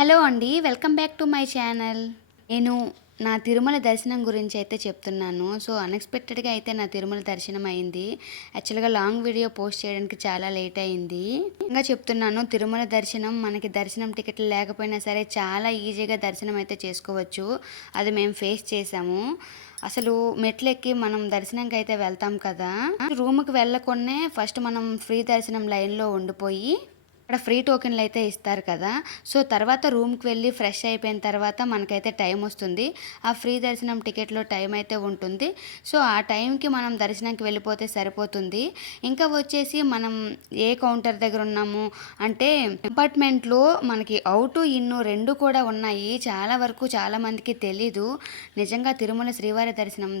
Hello అండి. Welcome back to my channel. నేను నా తిరుమల దర్శనం గురించి అయితే చెప్తున్నాను. సో, అన్‌ఎక్స్‌పెక్టెడ్‌గా అయితే నా తిరుమల దర్శనం అయింది. యాక్చువల్‌గా లాంగ్ వీడియో పోస్ట్ చేయడానికి చాలా లేట్ అయింది. ఇంకా చెప్తున్నాను, తిరుమల దర్శనం మనకి దర్శనం టికెట్లు లేకపోయినా సరే చాలా ఈజీగా దర్శనం అయితే చేసుకోవచ్చు. అది మేము ఫేస్ చేసాము. అసలు మెట్లెక్కి మనం దర్శనంకైతే వెళ్తాం కదా! రూమ్‌కి వెళ్ళకున్నే ఫస్ట్ మనం ఫ్రీ దర్శనం లైన్‌లో ఉండిపోయి అక్కడ ఫ్రీ టోకెన్లు అయితే ఇస్తారు కదా! సో, తర్వాత రూమ్‌కి వెళ్ళి ఫ్రెష్ అయిపోయిన తర్వాత మనకైతే టైం వస్తుంది. ఆ ఫ్రీ దర్శనం టికెట్‌లో టైం అయితే ఉంటుంది. సో, ఆ టైంకి మనం దర్శనంకి వెళ్ళిపోతే సరిపోతుంది. ఇంకా వచ్చేసి మనం ఏ కౌంటర్ దగ్గర ఉన్నాము అంటే కంపార్ట్మెంట్‌లో మనకి ఔటు, ఇన్ను 2 కూడా ఉన్నాయి. చాలా వరకు చాలామందికి తెలీదు. నిజంగా తిరుమల శ్రీవారి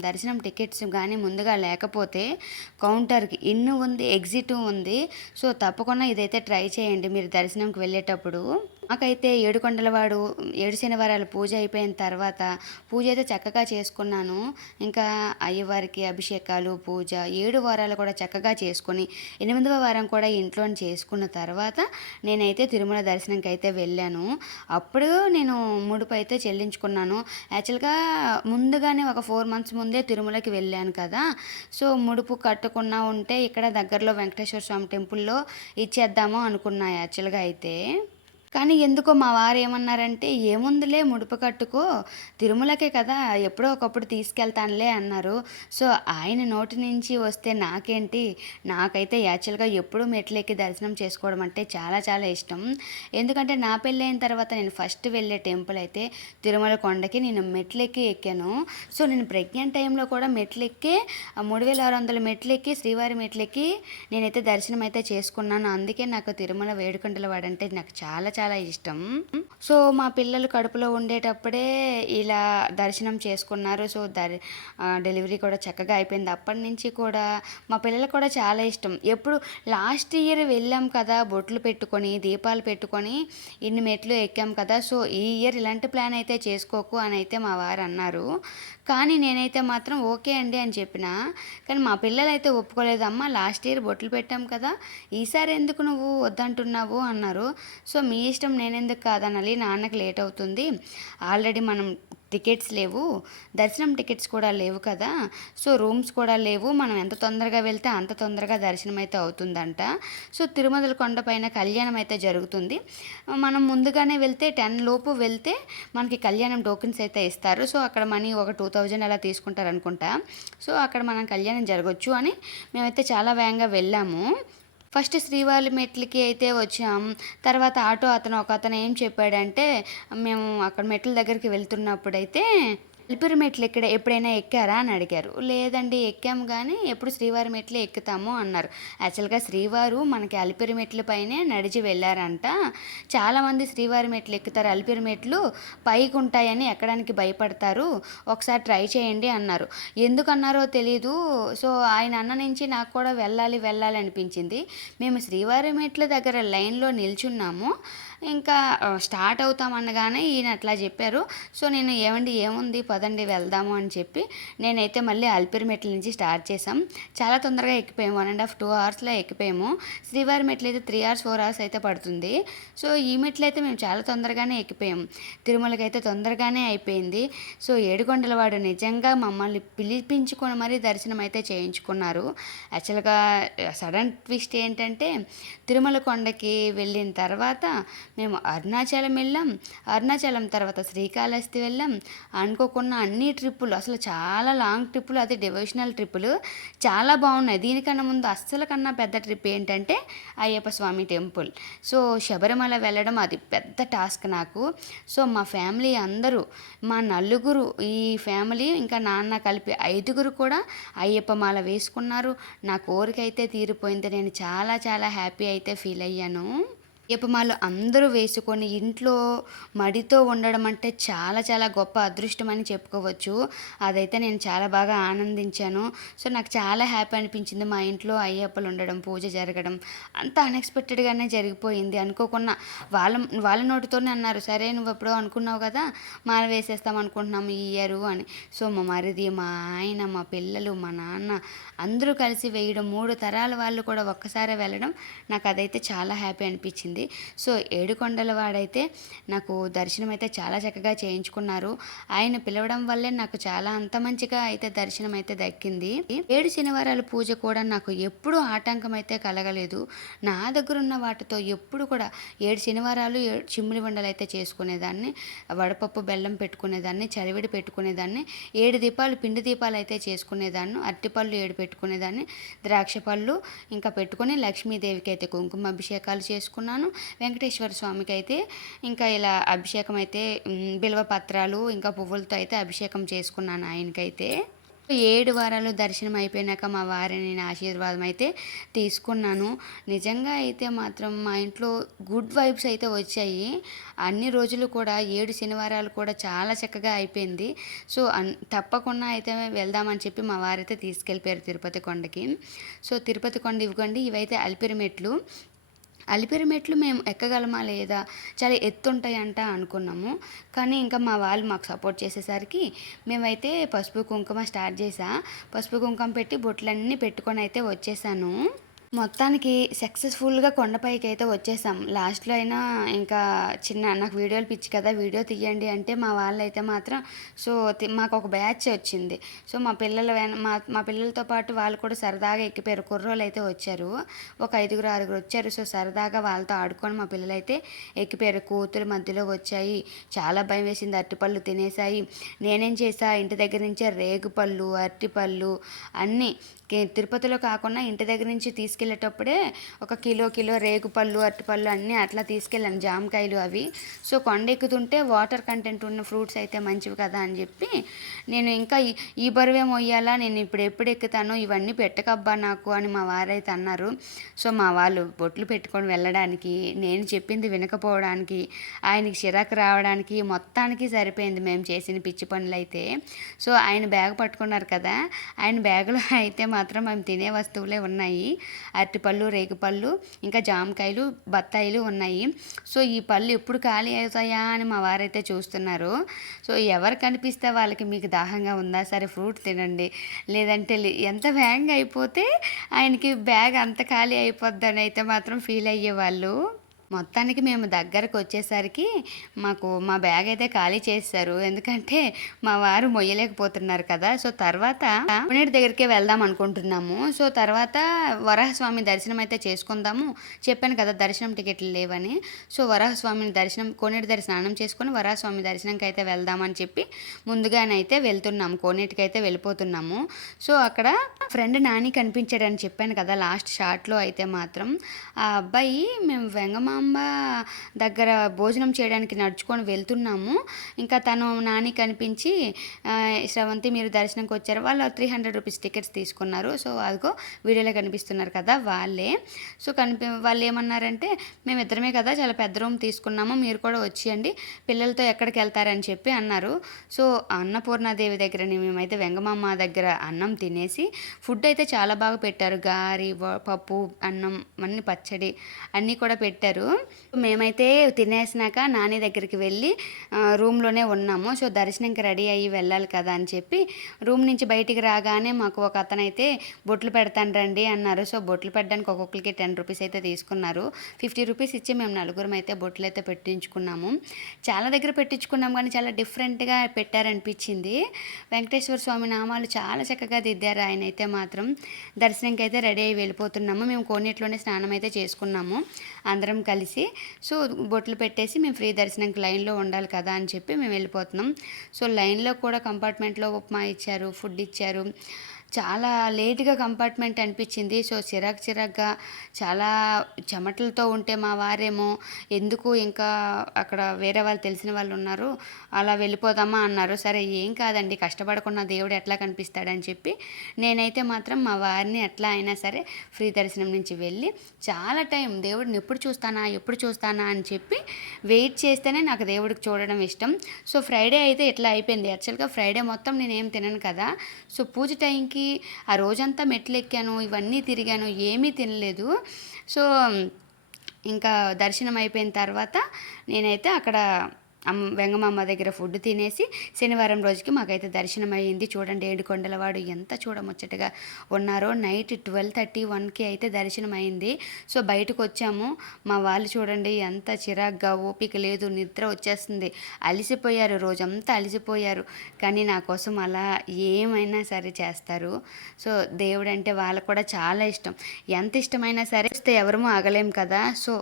దర్శనం టికెట్స్ గానీ ముందుగా లేకపోతే కౌంటర్‌కి ఇన్ను ఉంది, ఎగ్జిటు ఉంది. సో, తప్పకుండా ఇదైతే ట్రై చేయండి మీరు దర్శనంకి వెళ్ళేటప్పుడు. నాకైతే ఏడుకొండలవాడు 7 శనివారాలు పూజ అయిపోయిన తర్వాత పూజ అయితే చక్కగా చేసుకున్నాను. ఇంకా అయ్యవారికి అభిషేకాలు, పూజ 7 వారాలు కూడా చక్కగా చేసుకొని 8వ వారం కూడా ఇంట్లోనే చేసుకున్న తర్వాత నేనైతే తిరుమల దర్శనంకైతే వెళ్ళాను. అప్పుడు నేను ముడుపైతే చెల్లించుకున్నాను. యాక్చువల్‌గా ముందుగానే ఒక 4 మంత్స్ ముందే తిరుమలకి వెళ్ళాను కదా! సో, ముడుపు కట్టకుండా ఉంటే ఇక్కడ దగ్గరలో వెంకటేశ్వర స్వామి టెంపుల్‌లో ఇచ్చేద్దాము అనుకున్నా యాక్చువల్‌గా అయితే. కానీ ఎందుకో మా వారేమన్నారంటే, "ఏముందిలే ముడుపు కట్టుకో, తిరుమలకే కదా! ఎప్పుడో ఒకప్పుడు తీసుకెళ్తానులే" అన్నారు. సో, ఆయన నోటి నుంచి వస్తే నాకేంటి, నాకైతే యాక్చువల్‌గా ఎప్పుడూ మెట్లెక్కి దర్శనం చేసుకోవడం అంటే చాలా చాలా ఇష్టం. ఎందుకంటే నా పెళ్ళైన తర్వాత నేను ఫస్ట్ వెళ్ళే టెంపుల్ అయితే తిరుమల కొండకి నేను మెట్లెక్కి ఎక్కాను. సో, నేను ప్రెగ్నెంట్ టైంలో కూడా మెట్లెక్కే 3600 మెట్లెక్కి శ్రీవారి మెట్లెక్కి నేనైతే దర్శనం అయితే చేసుకున్నాను. అందుకే నాకు తిరుమల వేడుకొండలవాడు అంటే నాకు చాలా చాలా ఇష్టం. సో, మా పిల్లలు కడుపులో ఉండేటప్పుడే ఇలా దర్శనం చేసుకున్నారు. సో, డెలివరీ కూడా చక్కగా అయిపోయింది. అప్పటినుంచి కూడా మా పిల్లలకు కూడా చాలా ఇష్టం. ఎప్పుడు లాస్ట్ ఇయర్ వెళ్ళాం కదా! బొట్లు పెట్టుకొని, దీపాలు పెట్టుకొని ఇన్ని మెట్లు ఎక్కాం కదా! సో, ఈ ఇయర్ ఇలాంటి ప్లాన్ అయితే చేసుకోకు అని అయితే మా వారు అన్నారు. కానీ నేనైతే మాత్రం ఓకే అండి అని చెప్పినా. కానీ మా పిల్లలైతే ఒప్పుకోలేదు. "అమ్మ లాస్ట్ ఇయర్ బొట్లు పెట్టాం కదా! ఈసారి ఎందుకు నువ్వు వద్దంటున్నావు" అన్నారు. సో, మీ ఇష్టం నేనెందుకు కాదనాలి, నాన్నకి లేట్ అవుతుంది. ఆల్రెడీ మనం టికెట్స్ లేవు, దర్శనం టికెట్స్ కూడా లేవు కదా! సో, రూమ్స్ కూడా లేవు. మనం ఎంత తొందరగా వెళ్తే అంత తొందరగా దర్శనం అయితే అవుతుందంట. సో, తిరుమల కొండపైన కళ్యాణం అయితే జరుగుతుంది. మనం ముందుగానే వెళ్తే 10 లోపు వెళ్తే మనకి కళ్యాణం టోకెన్స్ అయితే ఇస్తారు. సో, అక్కడ మనీ ఒక 2000 అలా తీసుకుంటారనుకుంటా. సో, అక్కడ మనం కళ్యాణం జరగొచ్చు అని మేమైతే చాలా వేగంగా వెళ్ళాము. ఫస్ట్ శ్రీవారి మెట్లకి అయితే వచ్చాం. తర్వాత ఆటో ఒకతను ఏం చెప్పాడంటే, మేము అక్కడ మెట్ల దగ్గరికి వెళ్తున్నప్పుడైతే అలిపిరి మెట్లు ఎప్పుడైనా ఎక్కారా అని అడిగారు. లేదండి ఎక్కాము గానీ ఎప్పుడు శ్రీవారి మెట్లే ఎక్కుతాము అన్నారు. యాక్చువల్‌గా శ్రీవారు మనకి అలిపిరి మెట్ల పైనే నడిచి వెళ్లారంట. చాలామంది శ్రీవారి మెట్లు ఎక్కుతారు. అలిపిరి మెట్లు పైకుంటాయని ఎక్కడానికి భయపడతారు. ఒకసారి ట్రై చేయండి అన్నారు. ఎందుకన్నారో తెలీదు. సో, ఆయన అన్న నుంచి నాకు కూడా వెళ్ళాలి అనిపించింది. మేము శ్రీవారి మెట్ల దగ్గర లైన్‌లో నిల్చున్నాము. ఇంకా స్టార్ట్ అవుతాం అనగానే ఈయన అట్లా చెప్పారు. సో, నేను ఏవండీ ఏముంది పదండి వెళ్దాము అని చెప్పి నేనైతే మళ్ళీ అలిపిరి మెట్ల నుంచి స్టార్ట్ చేసాం. చాలా తొందరగా ఎక్కిపోయాము. 1 ½ 2 అవర్స్‌లో ఎక్కిపోయాము. శ్రీవారి మెట్లయితే 3 అవర్స్ 4 అవర్స్ అయితే పడుతుంది. సో, ఈ మెట్లయితే మేము చాలా తొందరగానే ఎక్కిపోయాం. తిరుమలకైతే తొందరగానే అయిపోయింది. సో, ఏడుకొండలవాడు నిజంగా మమ్మల్ని పిలిపించుకొని మరీ దర్శనం అయితే చేయించుకున్నారు. యాక్చువల్‌గా సడన్ ట్విస్ట్ ఏంటంటే తిరుమల కొండకి వెళ్ళిన తర్వాత మేము అరుణాచలం వెళ్ళాం. అరుణాచలం తర్వాత శ్రీకాళహస్తి వెళ్ళాం. అనుకోకుండా అన్ని ట్రిప్పులు అసలు చాలా లాంగ్ ట్రిప్పులు, అది డివోషనల్ ట్రిప్పులు చాలా బాగున్నాయి. దీనికన్నా ముందు అస్సల కన్నా పెద్ద ట్రిప్ ఏంటంటే అయ్యప్ప స్వామి టెంపుల్. సో, శబరిమల వెళ్ళడం అది పెద్ద టాస్క్ నాకు. సో, మా ఫ్యామిలీ అందరూ, మా నలుగురు, ఈ ఫ్యామిలీ ఇంకా నాన్న కలిపి 5గురు కూడా అయ్యప్ప మాల వేసుకున్నారు. నా కోరిక అయితే తీరిపోయింది. నేను చాలా చాలా హ్యాపీ అయితే ఫీల్ అయ్యాను. దీపమాలు అందరూ వేసుకొని ఇంట్లో మడితో ఉండడం అంటే చాలా చాలా గొప్ప అదృష్టం అని చెప్పుకోవచ్చు. అదైతే నేను చాలా బాగా ఆనందించాను. సో, నాకు చాలా హ్యాపీ అనిపించింది. మా ఇంట్లో అయ్యప్పలు ఉండడం, పూజ జరగడం అంతా అన్‌ఎక్స్‌పెక్టెడ్‌గానే జరిగిపోయింది. అనుకోకున్నా వాళ్ళ వాళ్ళ నోటితోనే అన్నారు, "సరే నువ్వెప్పుడో అనుకున్నావు కదా! మాల వేసేస్తాం అనుకుంటున్నాము ఈ ఇయరు" అని. సో, మా మరిది, మా ఆయన, మా పిల్లలు, మా నాన్న అందరూ కలిసి వేయడం, 3 తరాల వాళ్ళు కూడా ఒక్కసారే వెళ్ళడం నాకు అదైతే చాలా హ్యాపీ అనిపించింది. అయిపోయింది. సో ఏడుకొండల వాడైతే నాకు దర్శనం అయితే చాలా చక్కగా చేయించుకున్నారు. ఆయన పిలవడం వల్లే నాకు చాలా అంత మంచిగా అయితే దర్శనం అయితే దక్కింది. 7 శనివారాల పూజ కూడా నాకు ఎప్పుడూ ఆటంకం అయితే కలగలేదు. నా దగ్గర ఉన్న వాటితో ఎప్పుడు కూడా 7 శనివారాలు చిమ్మిలి వండలు అయితే చేసుకునేదాన్ని, వడపప్పు బెల్లం పెట్టుకునేదాన్ని, చలివిడి పెట్టుకునేదాన్ని, 7 దీపాలు పిండి దీపాలు అయితే చేసుకునేదాన్ని, అరటిపళ్ళు 7 పెట్టుకునేదాన్ని, ద్రాక్ష పళ్ళు ఇంకా పెట్టుకొని లక్ష్మీదేవికి అయితే కుంకుమ అభిషేకాలు చేసుకున్నాను. వెంకటేశ్వర స్వామికి అయితే ఇంకా ఇలా అభిషేకం అయితే బిల్వ పత్రాలు ఇంకా పువ్వులతో అయితే అభిషేకం చేసుకున్నాను ఆయనకైతే. 7 వారాలు దర్శనం అయిపోయినాక మా వారిని నేను ఆశీర్వాదం అయితే తీసుకున్నాను. నిజంగా అయితే మాత్రం మా ఇంట్లో గుడ్ వైబ్స్ అయితే వచ్చాయి. అన్ని రోజులు కూడా 7 శనివారాలు కూడా చాలా చక్కగా అయిపోయింది. సో తప్పకుండా అయితే వెళ్దామని చెప్పి మా వారైతే తీసుకెళ్ళిపోయారు తిరుపతి కొండకి. సో తిరుపతి కొండ ఇవ్వండి, ఇవైతే అలిపిరి మెట్లు. అలిపిరి మెట్లు మేము ఎక్కగలమా లేదా, చాలా ఎత్తుంటాయంట అనుకున్నాము. కానీ ఇంకా మా వాళ్ళు మాకు సపోర్ట్ చేసేసరికి మేమైతే పసుపు కుంకుమ స్టార్ట్ చేసా. పసుపు కుంకుమ పెట్టి బొట్లన్నీ పెట్టుకొని అయితే వచ్చేసాను. మొత్తానికి సక్సెస్ఫుల్గా కొండపైకి అయితే వచ్చేసాం. లాస్ట్లో అయినా ఇంకా నాకు వీడియోలు పిచ్చి కదా, వీడియో తీయండి అంటే మా వాళ్ళు అయితే మాత్రం సో మాకు ఒక బ్యాచ్ వచ్చింది. సో మా పిల్లల మా పిల్లలతో పాటు వాళ్ళు కూడా సరదాగా ఎక్కిపోయారు. కుర్రోళ్ళు అయితే వచ్చారు, ఒక 5, 6 వచ్చారు. సో సరదాగా వాళ్ళతో ఆడుకొని మా పిల్లలు అయితే ఎక్కిపోయారు. కూతురు మధ్యలో వచ్చాయి, చాలా భయం వేసింది. అరటిపళ్ళు తినేసాయి. నేనేం చేసా, ఇంటి దగ్గర నుంచే రేగుపళ్ళు, అరటిపళ్ళు అన్నీ తిరుపతిలో కాకుండా ఇంటి దగ్గర నుంచి తీసుకెళ్ళేటప్పుడే ఒక కిలో రేగుపళ్ళు, అరటిపళ్ళు అన్నీ అట్లా తీసుకెళ్ళాను, జామకాయలు అవి. సో కొండ ఎక్కుతుంటే వాటర్ కంటెంట్ ఉన్న ఫ్రూట్స్ అయితే మంచివి కదా అని చెప్పి నేను ఇంకా ఈ బరువే మొయ్యాలా, నేను ఎప్పుడు ఎక్కుతానో, ఇవన్నీ పెట్టకబ్బా నాకు అని మా వారైతే అన్నారు. సో మా వాళ్ళు బొట్లు పెట్టుకొని వెళ్ళడానికి, నేను చెప్పింది వినకపోవడానికి, ఆయనకి చిరాకు రావడానికి మొత్తానికి సరిపోయింది మేము చేసిన పిచ్చి పనులు అయితే. సో ఆయన బ్యాగ్ పట్టుకున్నారు కదా, ఆయన బ్యాగులో అయితే మాత్రం మేము తినే వస్తువులే ఉన్నాయి. అరటిపళ్ళు, రేగుపళ్ళు ఇంకా జామకాయలు, బత్తాయిలు ఉన్నాయి. సో ఈ పళ్ళు ఎప్పుడు ఖాళీ అవుతాయా అని మా వారైతే చూస్తున్నారు. సో ఎవరు కనిపిస్తే వాళ్ళకి మీకు దాహంగా ఉందా, సరే ఫ్రూట్ తినండి, లేదంటే ఎంత వేగంగా అయిపోతే ఆయనకి బ్యాగ్ అంత ఖాళీ అయిపోద్దని అయితే మాత్రం ఫీల్ అయ్యేవాళ్ళు. మొత్తానికి మేము దగ్గరకు వచ్చేసరికి మా బ్యాగ్ అయితే ఖాళీ చేశారు. ఎందుకంటే మా వారు మొయ్యలేకపోతున్నారు కదా. సో తర్వాత కోనేటి దగ్గరికే వెళ్దాం అనుకుంటున్నాము. సో తర్వాత వరాహస్వామి దర్శనం అయితే చేసుకుందాము. చెప్పాను కదా దర్శనం టికెట్లు లేవని. సో వరాహస్వామిని కోనేటి దగ్గర స్నానం చేసుకొని వరాహస్వామి దర్శనంకి అయితే వెళ్దామని చెప్పి ముందుగానైతే వెళ్తున్నాము, కోనేటికి అయితే వెళ్ళిపోతున్నాము. సో అక్కడ ఫ్రెండ్ నాని కనిపించాడని చెప్పాను కదా లాస్ట్ షాట్లో అయితే మాత్రం. ఆ అబ్బాయి మేము వెంగమాంబ దగ్గర భోజనం చేయడానికి నడుచుకొని వెళ్తున్నాము. ఇంకా తను నాని కనిపించి, శ్రవంతి మీరు దర్శనంకి వచ్చారు, వాళ్ళు 300 రూపీస్ టికెట్స్ తీసుకున్నారు. సో అదిగో వీడియోలో కనిపిస్తున్నారు కదా వాళ్ళే. సో వాళ్ళు ఏమన్నారంటే, మేము ఇద్దరమే కదా, చాలా పెద్ద రూమ్ తీసుకున్నాము, మీరు కూడా వచ్చేయండి, పిల్లలతో ఎక్కడికి వెళ్తారని చెప్పి అన్నారు. సో అన్నపూర్ణాదేవి దగ్గర మేమైతే వెంగమామ దగ్గర అన్నం తినేసి, ఫుడ్ అయితే చాలా బాగా పెట్టారు. గారి, పప్పు, అన్నం, అన్ని పచ్చడి అన్నీ కూడా పెట్టారు. మేమైతే తినేసినాక నాని దగ్గరికి వెళ్ళి రూమ్లోనే ఉన్నాము. సో దర్శనంకి రెడీ అయ్యి వెళ్ళాలి కదా అని చెప్పి రూమ్ నుంచి బయటికి రాగానే మాకు ఒక అతనైతే బొట్లు పెడతాను రండి అన్నారు. సో బొట్లు పెట్టడానికి ఒక్కొక్కరికి 10 రూపీస్ అయితే తీసుకున్నారు. 50 రూపీస్ ఇచ్చి మేము నలుగురం అయితే బొట్లు అయితే పెట్టించుకున్నాము. చాలా దగ్గర పెట్టించుకున్నాం కానీ చాలా డిఫరెంట్గా పెట్టారనిపించింది. వెంకటేశ్వర స్వామి నామాలు చాలా చక్కగా దిద్దారు ఆయన అయితే మాత్రం. దర్శనంకి అయితే రెడీ అయ్యి వెళ్ళిపోతున్నాము. మేము కోనేటిలోనే స్నానం అయితే చేసుకున్నాము అందరం కలిసి. సో బొట్లు పెట్టేసి మేము ఫ్రీ దర్శనంకి లైన్లో ఉండాలి కదా అని చెప్పి మేము వెళ్ళిపోతున్నాం. సో లైన్లో కూడా కంపార్ట్మెంట్లో ఉప్మా ఇచ్చారు, ఫుడ్ ఇచ్చారు. చాలా లేట్గా కంపార్ట్మెంట్ అనిపించింది. సో చిరాగ్గా చాలా చెమటలతో ఉంటే మా వారేమో ఎందుకు ఇంకా అక్కడ వేరే వాళ్ళు తెలిసిన వాళ్ళు ఉన్నారు, అలా వెళ్ళిపోదామా అన్నారు. సరే ఏం కాదండి, కష్టపడకుండా దేవుడు ఎట్లా కనిపిస్తాడని చెప్పి నేనైతే మాత్రం మా వారిని ఎట్లా అయినా సరే ఫ్రీ దర్శనం నుంచి వెళ్ళి చాలా టైం దేవుడిని ఎప్పుడు చూస్తానా అని చెప్పి వెయిట్ చేస్తేనే నాకు దేవుడికి చూడడం ఇష్టం. సో ఫ్రైడే అయితే ఇట్లా అయిపోయింది. యాక్చువల్గా ఫ్రైడే మొత్తం నేనేం తినను కదా. సో పూజ టైంకి ఆ రోజంతా మెట్లు ఎక్కాను, ఇవన్నీ తిరిగాను, ఏమీ తినలేదు. సో ఇంకా దర్శనం అయిపోయిన తర్వాత నేనైతే అక్కడ వెంగమాంబ దగ్గర ఫుడ్ తినేసి శనివారం రోజుకి మాకైతే దర్శనం అయ్యింది. చూడండి ఏడుకొండలవాడు ఎంత చూడముచ్చటగా ఉన్నారో. నైట్ 12:30-1కి అయితే దర్శనం అయింది. సో బయటకు వచ్చాము. మా వాళ్ళు చూడండి ఎంత చిరాగ్గా, ఓపిక లేదు, నిద్ర వచ్చేస్తుంది, అలిసిపోయారు, రోజంతా అలిసిపోయారు. కానీ నా కోసం అలా ఏమైనా సరే చేస్తారు. సో దేవుడు అంటే వాళ్ళకు కూడా చాలా ఇష్టం. ఎంత ఇష్టమైనా సరే వస్తే ఎవరము ఆగలేం కదా. సో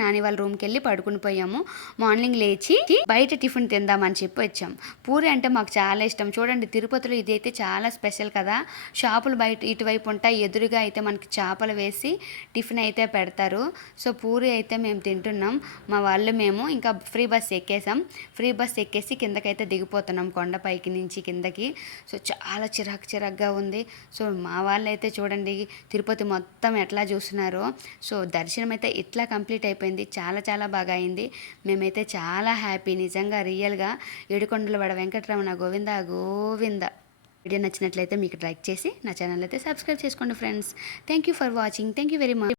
నాని వాళ్ళ రూమ్కి వెళ్ళి పడుకుని పోయాము. మార్నింగ్ లేచి బయట టిఫిన్ తిందామని చెప్పి వచ్చాం. పూరి అంటే మాకు చాలా ఇష్టం. చూడండి తిరుపతిలో ఇదైతే చాలా స్పెషల్ కదా. షాపులు బయట ఇటువైపు ఉంటాయి, ఎదురుగా అయితే మనకి చేపలు వేసి టిఫిన్ అయితే పెడతారు. సో పూరి అయితే మేము తింటున్నాం. మా వాళ్ళు మేము ఇంకా ఫ్రీ బస్ ఎక్కేసాం. ఫ్రీ బస్ ఎక్కేసి కిందకైతే దిగిపోతున్నాం, కొండపైకి నుంచి కిందకి. సో చాలా చిరాగ్గా ఉంది. సో మా వాళ్ళు అయితే చూడండి తిరుపతి మొత్తం ఎట్లా చూస్తున్నారో. సో దర్శనం అయితే ఇట్లా కంప్లీట్ అయిపోయింది. చాలా బాగా అయింది. మేమైతే చాలా హ్యాపీ, నిజంగా రియల్గా. ఏడుకొండలవాడ వెంకటరమణ గోవింద. వీడియో నచ్చినట్లయితే మీకు లైక్ చేసి నా ఛానల్ అయితే సబ్స్క్రైబ్ చేసుకోండి friends. Thank you for watching. Thank you very much.